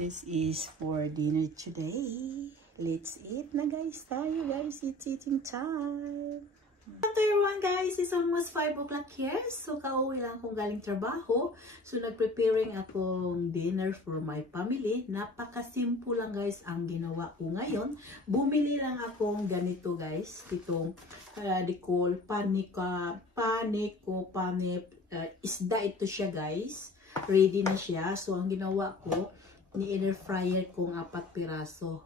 This is for dinner today. Let's eat na guys tayo guys. It's eating time. After one guys, it's almost 5 o'clock here. So kauwi lang akong galing trabaho. So nagpreparing akong dinner for my family. Napakasimple lang guys ang ginawa ko ngayon. Bumili lang akong ganito guys. Itong di ko isda ito siya guys. Ready na siya. So ang ginawa ko, ni-air fryer kong 4 piraso.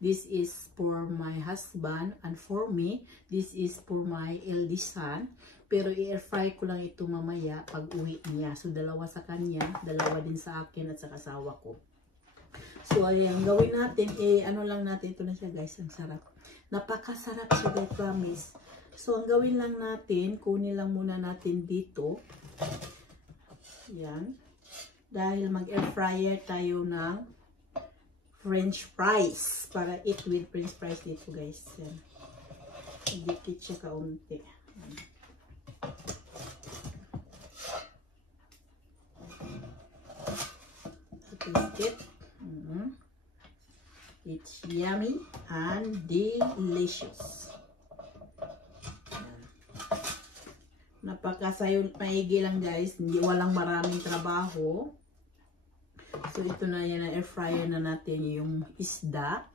This is for my husband and for me. This is for my eldest son. Pero i-air fry ko lang ito mamaya pag uwi niya. So dalawa sa kanya, dalawa din sa akin at sa kasawa ko. So ayan, gawin natin, ano lang natin, ito na siya guys, ang sarap. Napakasarap siya guys, promise. So ang gawin lang natin, kunin lang muna natin dito. Yan. Dahil mag-air fryer tayo ng French fries. Para eat with French fries dito guys. Yan. Dikit siya kaunti. It. It's yummy and delicious. Napakasayo, maigi lang guys. Hindi, walang maraming trabaho. So ito na yan, air fryer na natin yung isda.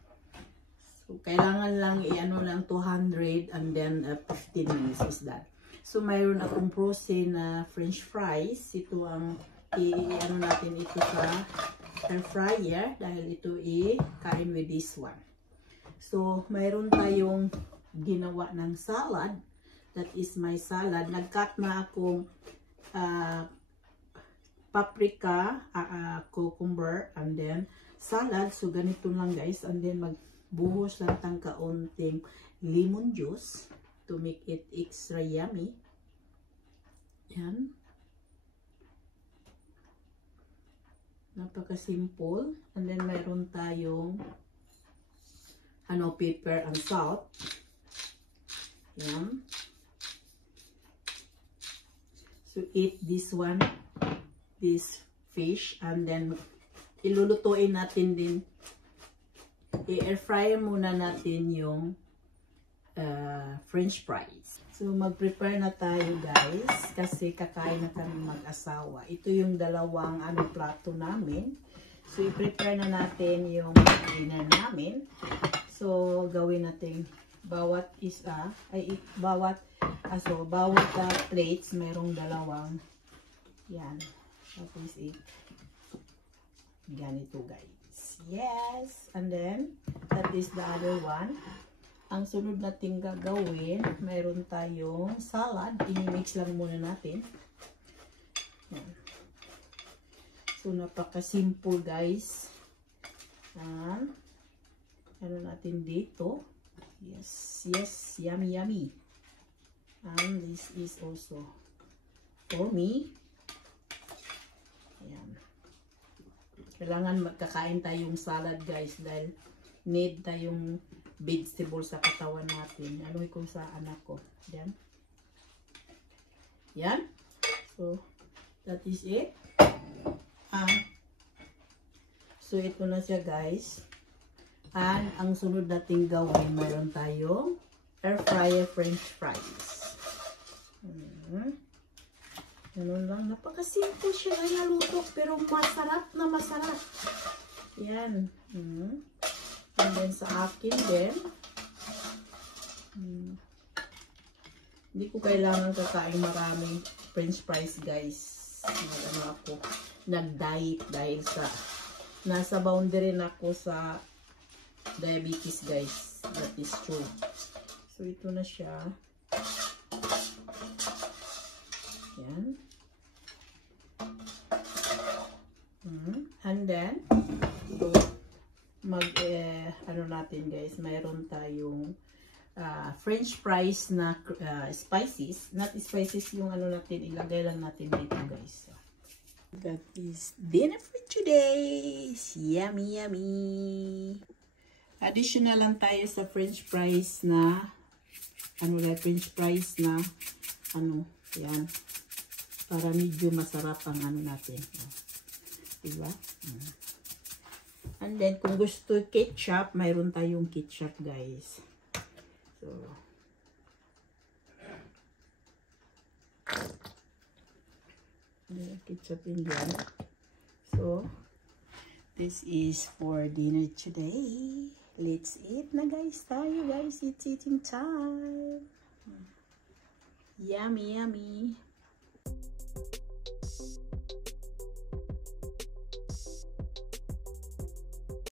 So kailangan lang i-ano lang 200 and then 15 minutes is that. So mayroon akong frozen na French fries. Ito ang i-ano natin ito sa air fryer dahil ito i-kain with this one. So mayroon tayong ginawa ng salad. That is my salad. Nag-cut na akong paprika, cucumber, and then salad. So ganito lang guys. And then magbuhos lang ng kaunting lemon juice to make it extra yummy. Yan. Napaka-simple. And then mayroon tayong pepper and salt. Yan. So eat this one, this fish, and then ilulutuin natin din. I-air fryer muna natin yung French fries. So mag-prepare na tayo guys kasi kakain na kami mag-asawa. Ito yung dalawang plato namin. So i-prepare na natin yung dinner namin. So gawin natin bawat plates mayroong dalawang yan. Tapos ganito guys. Yes, and then that is the other one. Ang sunod natin gagawin, mayroon tayong salad. Inimix lang muna natin. Yan. So napaka-simple guys. Ano natin dito? Yes, yes, yummy, yummy. And this is also for me. Ayan. Kailangan magkakain tayong salad guys dahil need tayong vegetable sa katawan natin. Ano ko sa anak ko. Yan. Yan. So, that is it. So, ito na siya guys. And ang sunod nating gawin, mayroon tayong air fryer French fries. Ganun lang. Napaka-simple siya na naluto. Pero masarap na masarap. Yan. And then sa akin din. Hindi ko kailangan kakain maraming French fries guys. Nag-diet dahil sa nasa boundary na ako sa diabetes guys. That is true. So ito na siya. Yan. And then so ano natin guys, mayroon tayong French fries na spices. Not spices yung natin, ilagay lang natin dito guys. That is dinner for today. Yummy, yummy. Additional lang tayo sa French fries na French fries na yan. Para medyo masarap ang natin. Diba? And then, kung gusto ketchup, mayroon tayong ketchup, guys. So, ketchup in there. So, this is for dinner today. Let's eat na, guys. Tayo, guys. It's eating time. Yummy, yummy.